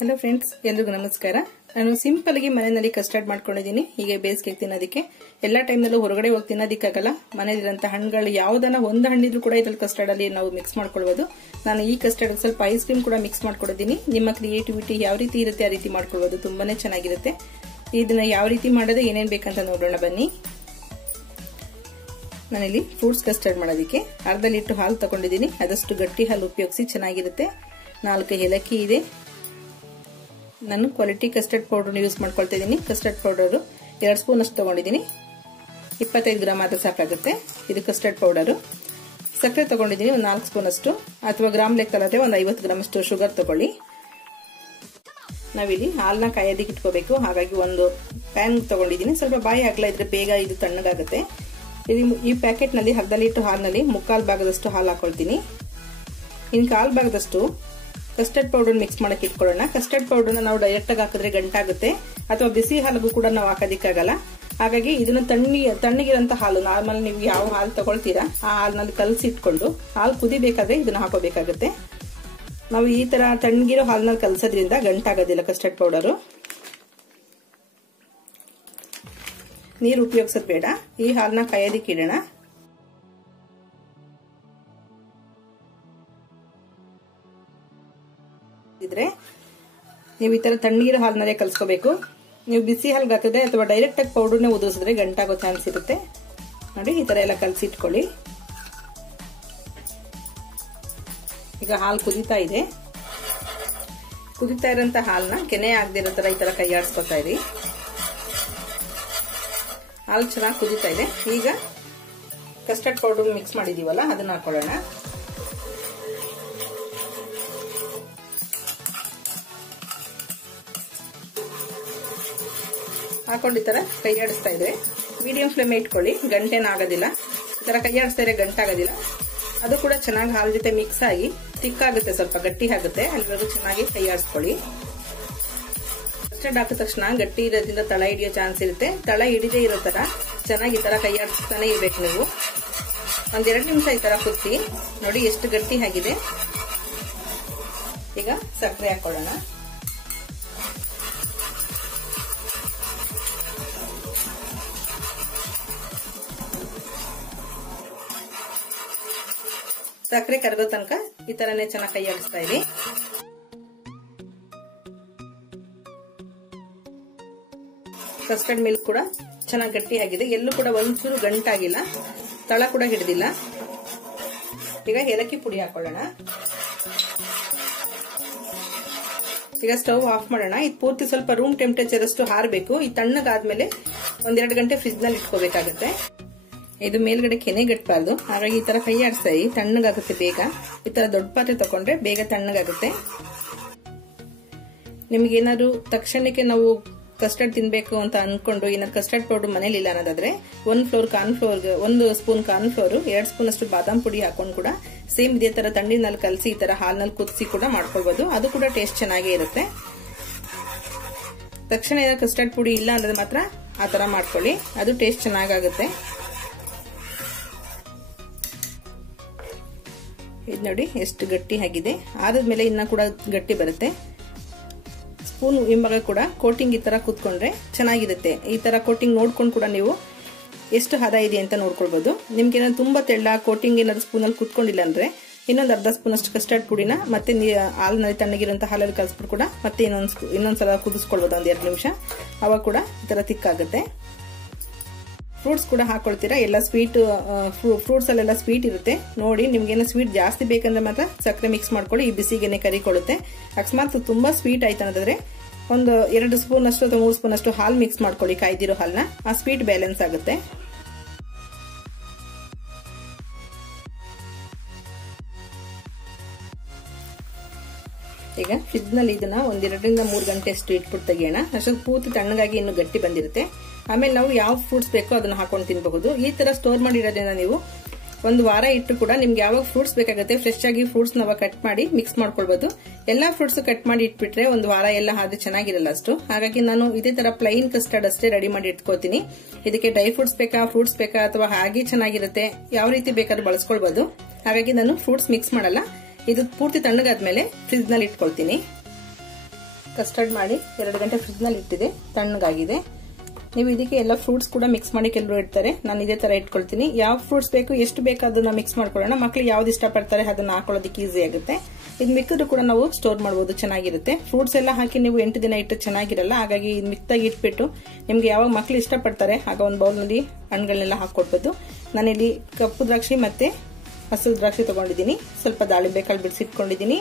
Hello friends, ಎಲ್ರಿಗೂ ನಮಸ್ಕಾರ. ನಾನು ಸಿಂಪಲ್ ಆಗಿ ಮನೆಯಲ್ಲಿ ಕಸ್ಟರ್ಡ್ ಮಾಡ್ಕೊಂಡಿದ್ದೀನಿ. ಹೀಗೆ ಬೇಸಿಗೆ ತಿನ್ನೋದಕ್ಕೆ. ಎಲ್ಲಾ ಟೈಮ್ನಲ್ಲೂ ಹೊರಗಡೆ ಹೋಗಿ ತಿನ್ನೋದಕ್ಕಾಗಲ್ಲ. ಮನೆಯಲ್ಲಿರುವಂತ ಹಣ್ಣುಗಳು ಯಾವ್ದನ್ನ ಒಂದು ಹಣ್ಣಿದ್ರು ಕೂಡ ಇದ್ರಲ್ಲಿ ಕಸ್ಟರ್ಡ್ ಅಲ್ಲಿ ನಾವು ಮಿಕ್ಸ್ ಮಾಡ್ಕೊಳ್ಬಹುದು. ನಾನು ಈ ಕಸ್ಟರ್ಡ್ ಸ್ವಲ್ಪ ಐಸ್ ಕ್ರೀಮ್ ಕೂಡ ಮಿಕ್ಸ್ ಮಾಡ್ಕೊಡಿದ್ದೀನಿ. ನಿಮ್ಮ ಕ್ರಿಯೇಟಿವಿಟಿ ಯಾವ ರೀತಿ ಇರುತ್ತೆ ಆ ರೀತಿ ಮಾಡ್ಕೊಳ್ಬಹುದು. ತುಂಬಾನೇ ಚೆನ್ನಾಗಿರುತ್ತೆ. ಇದನ್ನ ಯಾವ ರೀತಿ ಮಾಡೋದು, ಏನೇನ್ ಬೇಕಂತ ನೋಡೋಣ ಬನ್ನಿ. ನಾನಿಲ್ಲಿ ಫ್ರೂಟ್ಸ್ ಕಸ್ಟರ್ಡ್ ಮಾಡೋದಕ್ಕೆ ಅರ್ಧ ಲೀಟರ್ ಹಾಲು ತಗೊಂಡಿದ್ದೀನಿ. ಆದಷ್ಟು ಗಟ್ಟಿ ಹಾಲು ಉಪಯೋಗಿಸಿ ಚೆನ್ನಾಗಿರುತ್ತೆ. 4 ಏಲಕ್ಕಿ ಇದೆ. ನಾನು ಕ್ವಾಲಿಟಿ ಕಸ್ಟರ್ಡ್ ಪೌಡರ್ ಯೂಸ್ ಮಾಡ್ಕೊಳ್ತಾ ಇದ್ದೀನಿ. ಕಸ್ಟರ್ಡ್ ಪೌಡರ್ 2 ಸ್ಪೂನ್ ಅಷ್ಟು ತಗೊಂಡಿದ್ದೀನಿ. 25 ಗ್ರಾಮ್ ಆದ್ರೆ ಸಾಕಾಗುತ್ತೆ. ಇದು ಕಸ್ಟರ್ಡ್ ಪೌಡರ್. ಸಕ್ಕರೆ ತಗೊಂಡಿದ್ದೀನಿ ಒಂದು 4 ಸ್ಪೂನ್ ಅಷ್ಟು, ಅಥವಾ ಗ್ರಾಮ್ ಲೆಕ್ಕದಲ್ಲದೆ ಒಂದು 50 ಗ್ರಾಮ್ ಅಷ್ಟು ಶುಗರ್ ತಗೊಳ್ಳಿ. ನಾವಿಲ್ಲಿ ಹಾಲನ್ನ ಕಾಯೋದಕ್ಕೆ ಇಟ್ಕೋಬೇಕು. ಹಾಗಾಗಿ ಒಂದು ಪ್ಯಾನ್ ತಗೊಂಡಿದ್ದೀನಿ. ಸ್ವಲ್ಪ ಬಾಯಿ ಅಗಲ ಇದ್ರೆ ಬೇಗ ಇದು ತಣ್ಣಗಾಗುತ್ತೆ. ಈ ಪ್ಯಾಕೆಟ್ ನಲ್ಲಿ ಅರ್ಧ ಲೀಟರ್ ಹಾಲಿನಲ್ಲಿ 3/4 ಭಾಗದಷ್ಟು ಹಾಲು ಹಾಕೊಳ್ತೀನಿ. ಇನ್ನು 1/4 ಭಾಗದಷ್ಟು ಕಸ್ಟರ್ಡ್ ಪೌಡರ್ ಮಿಕ್ಸ್ ಮಾಡಕ್ಕೆ ಇಟ್ಕೊಳ್ಳೋಣ. ಕಸ್ಟರ್ಡ್ ಪೌಡರ್ನ ನಾವು ಡೈರೆಕ್ಟ್ ಆಗಿ ಹಾಕಿದ್ರೆ ಗಂಟಾಗುತ್ತೆ, ಅಥವಾ ಬಿಸಿ ಹಾಲಿಗೂ ಕೂಡ ನಾವು ಹಾಕೋದಿಕ್ಕಾಗಲ್ಲ. ಹಾಗಾಗಿ ಇದನ್ನ ತಣ್ಣಗಿರಂತ ಹಾಲು, ನಾರ್ಮಲ್ ನೀವು ಯಾವ ಹಾಲು ತಗೊಳ್ತೀರಾ ಆ ಹಾಲಿನಲ್ಲಿ ಕಲಸಿ ಇಟ್ಕೊಂಡು ಹಾಲು ಕುದಿಬೇಕಾದ್ರೆ ಇದನ್ನ ಹಾಕೋಬೇಕಾಗುತ್ತೆ. ನಾವು ಈ ತರ ತಣ್ಣಗಿರೋ ಹಾಲಿನಲ್ಲಿ ಕಲಸೋದ್ರಿಂದ ಗಂಟಾಗೋದಿಲ್ಲ ಕಸ್ಟರ್ಡ್ ಪೌಡರ್. ನೀರು ಉಪಯೋಗಿಸೋದು ಬೇಡ. ಈ ಹಾಲನ್ನ ಕಾಯೋದಿಕ್ಕೆ ಇಡೋಣ. ಇದ್ರೆ ನೀವು ಈ ತರ ತಣ್ಣೀರು ಹಾಲಿನಲ್ಲೇ ಕಲ್ಸ್ಕೋಬೇಕು. ನೀವು ಬಿಸಿ ಹಾಲ್ಗೆ ಹಾಕಿದ್ರೆ ಅಥವಾ ಡೈರೆಕ್ಟ್ ಆಗಿ ಪೌಡರ್ನ ಉದುರಿಸಿದ್ರೆ ಗಂಟಾಗೋ ಚಾನ್ಸ್ ಇರುತ್ತೆ. ನೋಡಿ, ಈ ತರ ಎಲ್ಲ ಕಲಸಿ ಇಟ್ಕೊಳ್ಳಿ. ಈಗ ಹಾಲು ಕುದೀತಾ ಇದೆ. ಕುದೀತಾ ಇರೋಂತ ಹಾಲನ್ನ ಕೆನೆ ಆಗದಿರೋ ತರ ಈ ತರ ಕೈ ಆಡಿಸ್ಕೊತಾ ಇರಿ. ಹಾಲು ಚೆನ್ನಾಗಿ ಕುದೀತಾ ಇದೆ. ಈಗ ಕಸ್ಟರ್ಡ್ ಪೌಡರ್ ಮಿಕ್ಸ್ ಮಾಡಿದೀವಲ್ಲ ಅದನ್ನ ಹಾಕೊಳ್ಳೋಣ. ಹಾಕೊಂಡು ಈ ತರ ಕೈ ಆಡಿಸ್ತಾ ಇದ್ರೆ ಮೀಡಿಯಂ ಫ್ಲೇಮ್ ಇಟ್ಕೊಳ್ಳಿ. ಗಂಟೆನಾಗೋದಿಲ್ಲ. ಈ ತರ ಕೈ ಆಡಿಸ್ತಾ ಇದ್ರೆ ಗಂಟಾಗೋದಿಲ್ಲ. ಅದು ಕೂಡ ಚೆನ್ನಾಗಿ ಹಾಲು ಜೊತೆ ಮಿಕ್ಸ್ ಆಗಿ ತಿಕ್ಕಾಗುತ್ತೆ, ಸ್ವಲ್ಪ ಗಟ್ಟಿ ಆಗುತ್ತೆ. ಅಲ್ಲಿವರೆಗೂ ಚೆನ್ನಾಗಿ ಕೈ ಆಡಿಸ್ಕೊಳ್ಳಿ. ಕಸ್ಟರ್ಡ್ ಹಾಕಿದ ತಕ್ಷಣ ಗಟ್ಟಿ ಇರೋದ್ರಿಂದ ತಳ ಹಿಡಿಯೋ ಚಾನ್ಸ್ ಇರುತ್ತೆ. ತಳ ಹಿಡಿದೇ ಇರೋ ತರ ಚೆನ್ನಾಗಿ ಈ ತರ ಕೈ ಆಡಿಸ್ತಾನೆ ಇರ್ಬೇಕು ನೀವು. 1-2 ನಿಮಿಷ ಈ ತರ ಕುದಿಸಿ. ನೋಡಿ ಎಷ್ಟು ಗಟ್ಟಿ ಆಗಿದೆ. ಈಗ ಸಕ್ಕರೆ ಹಾಕೊಳ್ಳೋಣ. ಸಕ್ಕರೆ ಕರಗೋ ತನಕ ಈ ತರನೇ ಚೆನ್ನಾಗಿ ಕೈ ಆಡಿಸ್ತಾ ಇರಿ. ಕಸ್ಟರ್ಡ್ ಮಿಲ್ಕ್ ಕೂಡ ಚೆನ್ನಾಗಿ ಗಟ್ಟಿ ಆಗಿದೆ. ಎಲ್ಲೂ ಕೂಡ ಒಂಚೂರು ಗಂಟಾಗಿಲ್ಲ, ತಳ ಕೂಡ ಹಿಡಿದಿಲ್ಲ. ಈಗ ಏಲಕ್ಕಿ ಪುಡಿ ಹಾಕೊಳ್ಳೋಣ. ಈಗ ಸ್ಟವ್ ಆಫ್ ಮಾಡೋಣ. ಇದು ಪೂರ್ತಿ ಸ್ವಲ್ಪ ರೂಮ್ ಟೆಂಪರೇಚರ್ ಅಷ್ಟು ಹಾರಬೇಕು. ಈ ತಣ್ಣಗಾದ್ಮೇಲೆ 1-2 ಗಂಟೆ ಫ್ರಿಜ್ ನಲ್ಲಿ ಇಟ್ಕೋಬೇಕಾಗುತ್ತೆ. ಇದು ಮೇಲ್ಗಡೆ ಕೆನೆ ಗಟ್ಟಬಾರ್ದು. ಹಾಗಾಗಿ ಈ ತರ ಕೈ ಆಡಿಸ್ತಾ ಇರಿ. ತಣ್ಣಗಾಗುತ್ತೆ ಬೇಗ. ಈ ತರ ದೊಡ್ಡ ಪಾತ್ರೆ ತಗೊಂಡ್ರೆ ಬೇಗ ತಣ್ಣಗಾಗುತ್ತೆ. ನಿಮ್ಗೇನಾದ್ರು ತಕ್ಷಣಕ್ಕೆ ನಾವು ಕಸ್ಟರ್ಡ್ ತಿನ್ಬೇಕು ಅಂತ ಅನ್ಕೊಂಡು ಏನಾದ್ರು ಕಸ್ಟರ್ಡ್ ಪೌಡರ್ ಮನೇಲಿ ಇಲ್ಲ ಅನ್ನೋದಾದ್ರೆ 1 ಸ್ಪೂನ್ ಕಾರ್ನ್ ಫ್ಲೋರ್, 2 ಸ್ಪೂನ್ ಅಷ್ಟು ಬಾದಾಮ್ ಪುಡಿ ಹಾಕೊಂಡು ಕೂಡ ಸೇಮ್ ಇದೇ ತರ ತಣ್ಣೀರಿನಲ್ಲಿ ಕಲಸಿ ಈ ತರ ಹಾಲ್ನಲ್ಲಿ ಕುದಿಸಿ ಕೂಡ ಮಾಡ್ಕೊಳ್ಬಹುದು. ಅದು ಕೂಡ ಟೇಸ್ಟ್ ಚೆನ್ನಾಗೇ ಇರುತ್ತೆ. ತಕ್ಷಣ ಏನಾದ್ರು ಕಸ್ಟರ್ಡ್ ಪುಡಿ ಇಲ್ಲ ಅಂದ್ರೆ ಮಾತ್ರ ಆ ತರ ಮಾಡ್ಕೊಳ್ಳಿ. ಅದು ಟೇಸ್ಟ್ ಚೆನ್ನಾಗಾಗುತ್ತೆ. ಇದು ನೋಡಿ ಎಷ್ಟು ಗಟ್ಟಿ ಆಗಿದೆ. ಆದ್ಮೇಲೆ ಇನ್ನ ಕೂಡ ಗಟ್ಟಿ ಬರುತ್ತೆ. ಸ್ಪೂನ್ ಹಿಂಭಾಗ ಕೂಡ ಕೋಟಿಂಗ್ ಈ ತರ ಕುತ್ಕೊಂಡ್ರೆ ಚೆನ್ನಾಗಿರುತ್ತೆ. ಈ ತರ ಕೋಟಿಂಗ್ ನೋಡ್ಕೊಂಡು ಕೂಡ ನೀವು ಎಷ್ಟು ಹದ ಇದೆ ಅಂತ ನೋಡ್ಕೊಳ್ಬಹುದು. ನಿಮ್ಗೆ ಏನಾದ್ರು ತುಂಬಾ ತೆಳ್ಳ ಕೋಟಿಂಗ್ ಏನಾದ್ರು ಸ್ಪೂನಲ್ಲಿ ಕುತ್ಕೊಂಡಿಲ್ಲ ಅಂದ್ರೆ ಇನ್ನೊಂದು ಅರ್ಧ ಸ್ಪೂನ್ ಅಷ್ಟು ಕಸ್ಟರ್ಡ್ ಪುಡಿನ ಮತ್ತೆ ಹಾಲಿನಲ್ಲಿ ತಣ್ಣಗಿರುವಂತ ಹಾಲಲ್ಲಿ ಕಲಸ್ಬಿಟ್ಟು ಕೂಡ ಮತ್ತೆ ಇನ್ನೊಂದ್ಸಲ ಕುದಿಸ್ಕೊಳ್ಬಹುದು 1-2 ನಿಮಿಷ. ಅವಾಗ ಕೂಡ ಈ ತರ ತಿಕ್ಕಾಗುತ್ತೆ. ಫ್ರೂಟ್ಸ್ ಕೂಡ ಹಾಕೊಳ್ತೀರಾ. ಎಲ್ಲ ಸ್ವೀಟ್ ಫ್ರೂಟ್ಸ್ ಅಲ್ಲೆಲ್ಲ ಸ್ವೀಟ್ ಇರುತ್ತೆ. ನೋಡಿ, ನಿಮ್ಗೇನೋ ಸ್ವೀಟ್ ಜಾಸ್ತಿ ಬೇಕಂದ್ರೆ ಮಾತ್ರ ಸಕ್ಕರೆ ಮಿಕ್ಸ್ ಮಾಡ್ಕೊಳ್ಳಿ. ಈ ಬಿಸಿಗೆನೆ ಕರಿಕೊಳ್ಳುತ್ತೆ. ಅಕಸ್ಮಾತ್ ತುಂಬಾ ಸ್ವೀಟ್ ಆಯ್ತು ಅನ್ನೋದಾದ್ರೆ ಒಂದು 2 ಸ್ಪೂನ್ ಅಷ್ಟು ಅಥವಾ 3 ಸ್ಪೂನ್ ಅಷ್ಟು ಹಾಲು ಮಿಕ್ಸ್ ಮಾಡ್ಕೊಳ್ಳಿ. ಕಾಯ್ದಿರೋ ಹಾಲನ್ನ. ಆ ಸ್ವೀಟ್ ಬ್ಯಾಲೆನ್ಸ್ ಆಗುತ್ತೆ. ಈಗ ಫ್ರಿಜ್ ನಲ್ಲಿ ಇದನ್ನ 1-2-3 ಗಂಟೆ ಅಷ್ಟು ಇಟ್ಬಿಟ್ಟು ತೆಗಿಯೋಣ. ಅಷ್ಟೊಂದು ಪೂರ್ತಿ ತಣ್ಣಗಾಗಿ ಇನ್ನು ಗಟ್ಟಿ ಬಂದಿರುತ್ತೆ. ಆಮೇಲೆ ನಾವು ಯಾವ ಫ್ರೂಟ್ಸ್ ಬೇಕೋ ಅದನ್ನ ಹಾಕೊಂಡು ತಿನ್ಬಹುದು. ಈ ತರ ಸ್ಟೋರ್ ಮಾಡಿರೋದ್ರಿಂದ ನೀವು 1 ವಾರ ಇಟ್ಟು ಕೂಡ ನಿಮ್ಗೆ ಯಾವಾಗ ಫ್ರೂಟ್ಸ್ ಬೇಕಾಗುತ್ತೆ ಫ್ರೆಶ್ ಆಗಿ ಫ್ರೂಟ್ಸ್ ನಾವು ಕಟ್ ಮಾಡಿ ಮಿಕ್ಸ್ ಮಾಡ್ಕೊಳ್ಬಹುದು. ಎಲ್ಲಾ ಫ್ರೂಟ್ಸ್ ಕಟ್ ಮಾಡಿ ಇಟ್ಬಿಟ್ರೆ 1 ವಾರ ಎಲ್ಲ ಆದ್ರೆ ಚೆನ್ನಾಗಿರಲ್ಲ ಅಷ್ಟು. ಹಾಗಾಗಿ ನಾನು ಇದೇ ತರ ಪ್ಲೈನ್ ಕಸ್ಟರ್ಡ್ ಅಷ್ಟೇ ರೆಡಿ ಮಾಡಿ ಇಟ್ಕೋತೀನಿ. ಇದಕ್ಕೆ ಡ್ರೈ ಫ್ರೂಟ್ಸ್ ಬೇಕಾ, ಫ್ರೂಟ್ಸ್ ಬೇಕಾ, ಅಥವಾ ಹಾಗೆ ಚೆನ್ನಾಗಿರುತ್ತೆ, ಯಾವ ರೀತಿ ಬೇಕಾದ್ರೂ ಬಳಸ್ಕೊಳ್ಬಹುದು. ಹಾಗಾಗಿ ನಾನು ಫ್ರೂಟ್ಸ್ ಮಿಕ್ಸ್ ಮಾಡಲ್ಲ. ಇದು ಪೂರ್ತಿ ತಣ್ಣಗಾದ್ಮೇಲೆ ಫ್ರಿಜ್ ನಲ್ಲಿ ಇಟ್ಕೊಳ್ತೀನಿ. ಕಸ್ಟರ್ಡ್ ಮಾಡಿ 2 ಗಂಟೆ ಫ್ರಿಜ್ ನಲ್ಲಿ ಇಟ್ಟಿದೆ, ತಣ್ಣಗಾಗಿದೆ. ನೀವು ಇದಕ್ಕೆ ಎಲ್ಲ ಫ್ರೂಟ್ಸ್ ಕೂಡ ಮಿಕ್ಸ್ ಮಾಡಿ ಕೆಲವರು ಇಡ್ತಾರೆ, ನಾನು ಇದೇ ತರ ಇಟ್ಕೊಳ್ತೀನಿ. ಯಾವ ಫ್ರೂಟ್ಸ್ ಬೇಕು ಎಷ್ಟು ಬೇಕು ಅದನ್ನ ಮಿಕ್ಸ್ ಮಾಡ್ಕೊಳ್ಳೋಣ. ಮಕ್ಳಿಗೆ ಯಾವ್ದು ಇಷ್ಟಪಡ್ತಾರೆ ಅದನ್ನ ಹಾಕೊಳ್ಳೋದಕ್ಕೆ ಈಸಿ ಆಗುತ್ತೆ. ಇದು ಮಿಕ್ಕಿದ್ರು ಕೂಡ ನಾವು ಸ್ಟೋರ್ ಮಾಡಬಹುದು, ಚೆನ್ನಾಗಿರುತ್ತೆ. ಫ್ರೂಟ್ಸ್ ಎಲ್ಲ ಹಾಕಿ ನೀವು 8 ದಿನ ಇಟ್ಟು ಚೆನ್ನಾಗಿರಲ್ಲ, ಹಾಗಾಗಿ ಮಿಕ್ತಾಗಿ ಇಟ್ಬಿಟ್ಟು ನಿಮ್ಗೆ ಯಾವಾಗ ಮಕ್ಳು ಇಷ್ಟಪಡ್ತಾರೆ ಆಗ ಒಂದು ಬೌಲ್ ನಲ್ಲಿ ಹಣ್ಣುಗಳನ್ನೆಲ್ಲ ಹಾಕೊಡ್ಬೋದು. ನಾನಿಲ್ಲಿ ಕಪ್ಪು ದ್ರಾಕ್ಷಿ ಮತ್ತೆ ಹಸಿರು ದ್ರಾಕ್ಷಿ ತಗೊಂಡಿದ್ದೀನಿ, ಸ್ವಲ್ಪ ದಾಳಿಂಬೆ ಕಾಳು ಬಿಡಿಸಿಟ್ಕೊಂಡಿದ್ದೀನಿ,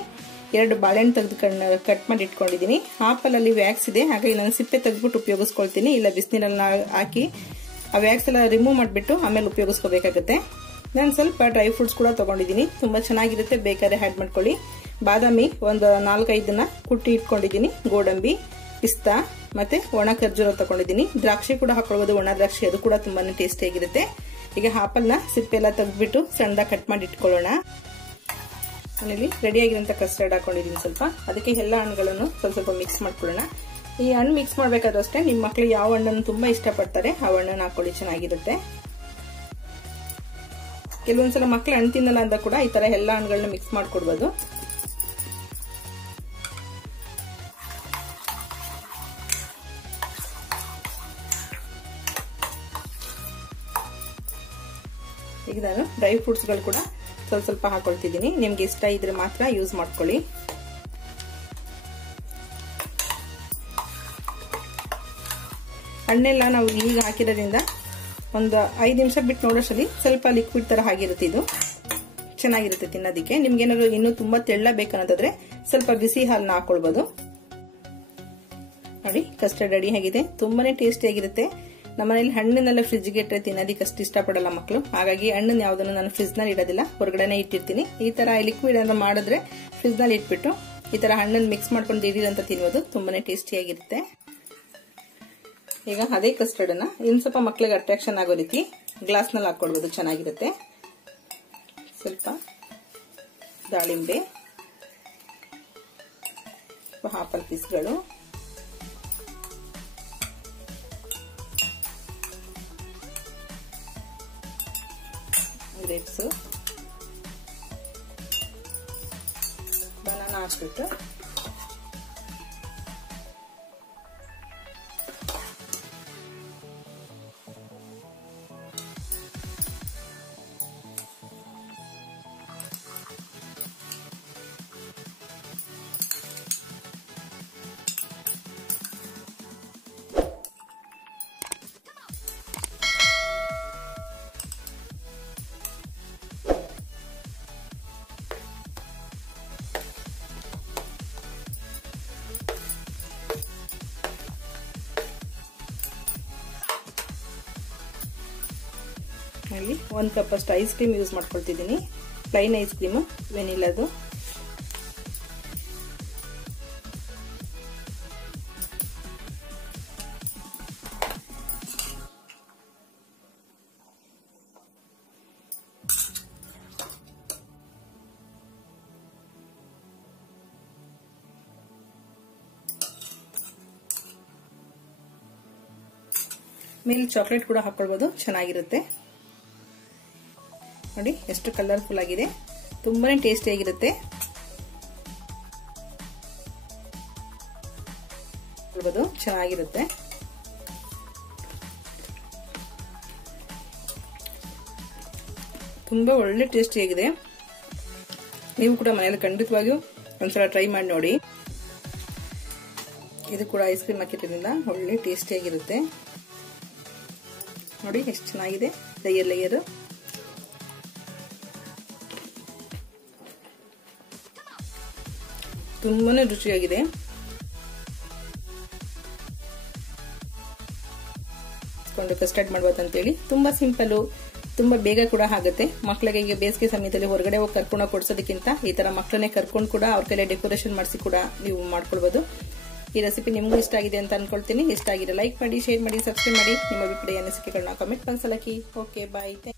2 ಬಾಳೆಹಣ್ಣು ತೆಗೆದು ಕಟ್ ಮಾಡಿ ಇಟ್ಕೊಂಡಿದ್ದೀನಿ. ಆಪಲ್ ಅಲ್ಲಿ ವ್ಯಾಕ್ಸ್ ಇದೆ, ಹಾಗಾಗಿ ನಾನು ಸಿಪ್ಪೆ ತೆಗೆದ್ಬಿಟ್ಟು ಉಪಯೋಗಿಸ್ಕೊಳ್ತೀನಿ. ಇಲ್ಲ ಬಿಸಿನೀರಲ್ಲಿ ಹಾಕಿ ಆ ವ್ಯಾಕ್ಸ್ ಎಲ್ಲ ರಿಮೂವ್ ಮಾಡಿಬಿಟ್ಟು ಆಮೇಲೆ ಉಪಯೋಗಿಸ್ಕೋಬೇಕಾಗುತ್ತೆ. ನಾನು ಸ್ವಲ್ಪ ಡ್ರೈ ಫ್ರೂಟ್ಸ್ ಕೂಡ ತಗೊಂಡಿದ್ದೀನಿ, ತುಂಬಾ ಚೆನ್ನಾಗಿರುತ್ತೆ, ಬೇಕಾದ್ರೆ ಆಡ್ ಮಾಡ್ಕೊಳ್ಳಿ. ಬಾದಾಮಿ ಒಂದು 4-5 ದಿನ ಕುಟ್ಟಿ ಇಟ್ಕೊಂಡಿದ್ದೀನಿ, ಗೋಡಂಬಿ, ಪಿಸ್ತಾ ಮತ್ತೆ ಒಣ ಖರ್ಜೂರ ತಗೊಂಡಿದ್ದೀನಿ. ದ್ರಾಕ್ಷಿ ಕೂಡ ಹಾಕೊಳ್ಬಹುದು, ಒಣ ದ್ರಾಕ್ಷಿ, ಅದು ಕೂಡ ತುಂಬಾನೇ ಟೇಸ್ಟಿಯಾಗಿರುತ್ತೆ. ಈಗ ಆಪಲ್ನ ಸಿಪ್ಪೆ ಎಲ್ಲ ತೆಗೆದ್ಬಿಟ್ಟು ಸಣ್ಣದಾಗಿ ಕಟ್ ಮಾಡಿ ಇಟ್ಕೊಳ್ಳೋಣ. ನಾನಿಲ್ಲಿ ರೆಡಿಯಾಗಿರೋಂಥ ಕಸ್ಟರ್ಡ್ ಹಾಕೊಂಡಿದ್ದೀನಿ ಸ್ವಲ್ಪ, ಅದಕ್ಕೆ ಎಲ್ಲ ಹಣ್ಣುಗಳನ್ನು ಸ್ವಲ್ಪ ಮಿಕ್ಸ್ ಮಾಡ್ಕೊಳ್ಳೋಣ. ಈ ಹಣ್ಣು ಮಿಕ್ಸ್ ಮಾಡಬೇಕಾದ್ರೂ ಅಷ್ಟೇ ನಿಮ್ಮ ಮಕ್ಕಳು ಯಾವ ಹಣ್ಣನ್ನು ತುಂಬಾ ಇಷ್ಟಪಡ್ತಾರೆ ಆ ಹಣ್ಣನ್ನು ಹಾಕೊಳ್ಳಿ, ಚೆನ್ನಾಗಿರುತ್ತೆ. ಕೆಲವೊಂದ್ಸಲ ಮಕ್ಳು ಹಣ್ಣು ತಿನ್ನಲ್ಲ ಅಂತ ಕೂಡ ಈ ತರ ಎಲ್ಲ ಹಣ್ಣುಗಳನ್ನ ಮಿಕ್ಸ್ ಮಾಡ್ಕೊಡ್ಬೋದು. ಈಗ ನಾನು ಡ್ರೈ ಫ್ರೂಟ್ಸ್ಗಳು ಕೂಡ ಸ್ವಲ್ಪ ಹಾಕೊಳ್ತಿದ್ದೀನಿ, ನಿಮ್ಗೆ ಇಷ್ಟ ಇದ್ರೆ ಮಾತ್ರ ಯೂಸ್ ಮಾಡ್ಕೊಳ್ಳಿ. ಹಣ್ಣೆಲ್ಲ ನಾವು ಈಗ ಹಾಕಿರೋದ್ರಿಂದ ಒಂದು 5 ನಿಮಿಷ ಬಿಟ್ಟು ನೋಡೋಷ್ಟರಲ್ಲಿ ಸ್ವಲ್ಪ ಲಿಕ್ವಿಡ್ ತರ ಆಗಿರುತ್ತೆ, ಇದು ಚೆನ್ನಾಗಿರುತ್ತೆ ತಿನ್ನೋದಕ್ಕೆ. ನಿಮ್ಗೆ ಏನಾದ್ರು ಇನ್ನೂ ತುಂಬಾ ತೆಳ್ಳ ಬೇಕನ್ನೋದಾದ್ರೆ ಸ್ವಲ್ಪ ಬಿಸಿ ಹಾಲನ್ನ ಹಾಕೊಳ್ಬಹುದು. ನೋಡಿ ಕಸ್ಟರ್ಡ್ ರೆಡಿ ಆಗಿದೆ, ತುಂಬಾನೇ ಟೇಸ್ಟಿ ಆಗಿರುತ್ತೆ. ನಮ್ಮನೇಲಿ ಹಣ್ಣನ್ನೆಲ್ಲ ಫ್ರಿಜ್ಗೆ ಇಟ್ಟರೆ ತಿನ್ನೋದಕ್ಕೆ ಅಷ್ಟು ಇಷ್ಟಪಡಲ್ಲ ಮಕ್ಕಳು, ಹಾಗಾಗಿ ಹಣ್ಣನ್ನು ಯಾವ್ದನ್ನು ನಾನು ಫ್ರಿಜ್ ನಲ್ಲಿ ಇಡೋದಿಲ್ಲ, ಹೊರಗಡೆನೆ ಇಟ್ಟಿರ್ತೀನಿ. ಈ ತರ ಲಿಕ್ವಿಡ್ ಅನ್ನ ಮಾಡಿದ್ರೆ ಫ್ರಿಜ್ ನಲ್ಲಿ ಇಟ್ಬಿಟ್ಟು ಈ ತರ ಹಣ್ಣನ್ನು ಮಿಕ್ಸ್ ಮಾಡ್ಕೊಂಡು ದಿಢೀರಂತ ತಿನ್ಬೋದು, ತುಂಬಾನೇ ಟೇಸ್ಟಿಯಾಗಿರುತ್ತೆ. ಈಗ ಅದೇ ಕಸ್ಟರ್ಡ್ ಅನ್ನ ಇನ್ನು ಸ್ವಲ್ಪ ಮಕ್ಕಳಿಗೆ ಅಟ್ರಾಕ್ಷನ್ ಆಗೋ ರೀತಿ ಗ್ಲಾಸ್ ನಲ್ಲಿ ಹಾಕೊಳ್ಬಹುದು, ಚೆನ್ನಾಗಿರುತ್ತೆ. ಸ್ವಲ್ಪ ದಾಳಿಂಬೆ, ಆಪಲ್ ಪೀಸ್ಗಳು, ಗ್ರೇಪ್ಸ್, ಬನಾನಾ ಹಾಕ್ಬಿಟ್ಟು ಅಲ್ಲಿ 1 ಕಪ್ ಅಷ್ಟು ಐಸ್ ಕ್ರೀಮ್ ಯೂಸ್ ಮಾಡ್ಕೊಳ್ತಿದ್ದೀನಿ, ಪ್ಲೈನ್ ಐಸ್ ಕ್ರೀಮ್, ವೆನಿಲಾದು. ಮೇಲೆ ಚಾಕ್ಲೇಟ್ ಕೂಡ ಹಾಕೊಳ್ಬಹುದು, ಚೆನ್ನಾಗಿರುತ್ತೆ. ನೋಡಿ ಎಷ್ಟು ಕಲರ್ಫುಲ್ ಆಗಿದೆ, ತುಂಬಾನೇ ಟೇಸ್ಟಿ ಆಗಿರುತ್ತೆ. ಚೆನ್ನಾಗಿರುತ್ತೆ. ತುಂಬಾ ಒಳ್ಳೆ ಟೇಸ್ಟಿ ಆಗಿದೆ. ನೀವು ಕೂಡ ಮನೆಯಲ್ಲಿ ಖಂಡಿತವಾಗಿಯೂ ಒಂದ್ಸಲ ಟ್ರೈ ಮಾಡಿ ನೋಡಿ. ಇದು ಕೂಡ ಐಸ್ ಕ್ರೀಮ್ ಹಾಕಿರೋದ್ರಿಂದ ಒಳ್ಳೆ ಟೇಸ್ಟಿ ಆಗಿರುತ್ತೆ. ನೋಡಿ ಎಷ್ಟು ಚೆನ್ನಾಗಿದೆ, ಲೇಯರ್ ಲೇಯರ್. ತುಂಬಾನೇ ರುಚಿಯಾಗಿದೆ. ಕಸ್ಟರ್ಡ್ ಮಾಡಬಹುದು ಅಂತೇಳಿ ತುಂಬಾ ಸಿಂಪಲ್, ತುಂಬಾ ಬೇಗ ಕೂಡ ಆಗುತ್ತೆ. ಮಕ್ಕಳಿಗೆ ಈಗ ಬೇಸಿಗೆ ಸಮಯದಲ್ಲಿ ಹೊರಗಡೆ ಹೋಗಿ ಕರ್ಕೊಂಡು ಕೊಡ್ಸೋದಕ್ಕಿಂತ ಈ ತರ ಮಕ್ಕಳನ್ನೇ ಕರ್ಕೊಂಡು ಕೂಡ ಅವ್ರ ಕೈಲಿ ಡೆಕೋರೇಷನ್ ಮಾಡಿಸಿ ಕೂಡ ನೀವು ಮಾಡ್ಕೊಳ್ಬಹುದು. ಈ ರೆಸಿಪಿ ನಿಮಗೂ ಇಷ್ಟ ಆಗಿದೆ ಅಂತ ಅನ್ಕೊಳ್ತೀನಿ. ಇಷ್ಟ ಆಗಿದೆ ಲೈಕ್ ಮಾಡಿ, ಶೇರ್ ಮಾಡಿ, ಸಬ್ಸ್ಕ್ರೈಬ್ ಮಾಡಿ. ನಿಮ್ಮ ಅಭಿಪ್ರಾಯ ಅನಿಸಿಕೆಗಳನ್ನ ಕಾಮೆಂಟ್ ಬಾಕ್ಸ್ ಅಲ್ಲಿ ಹಾಕಿ. ಓಕೆ, ಬಾಯ್.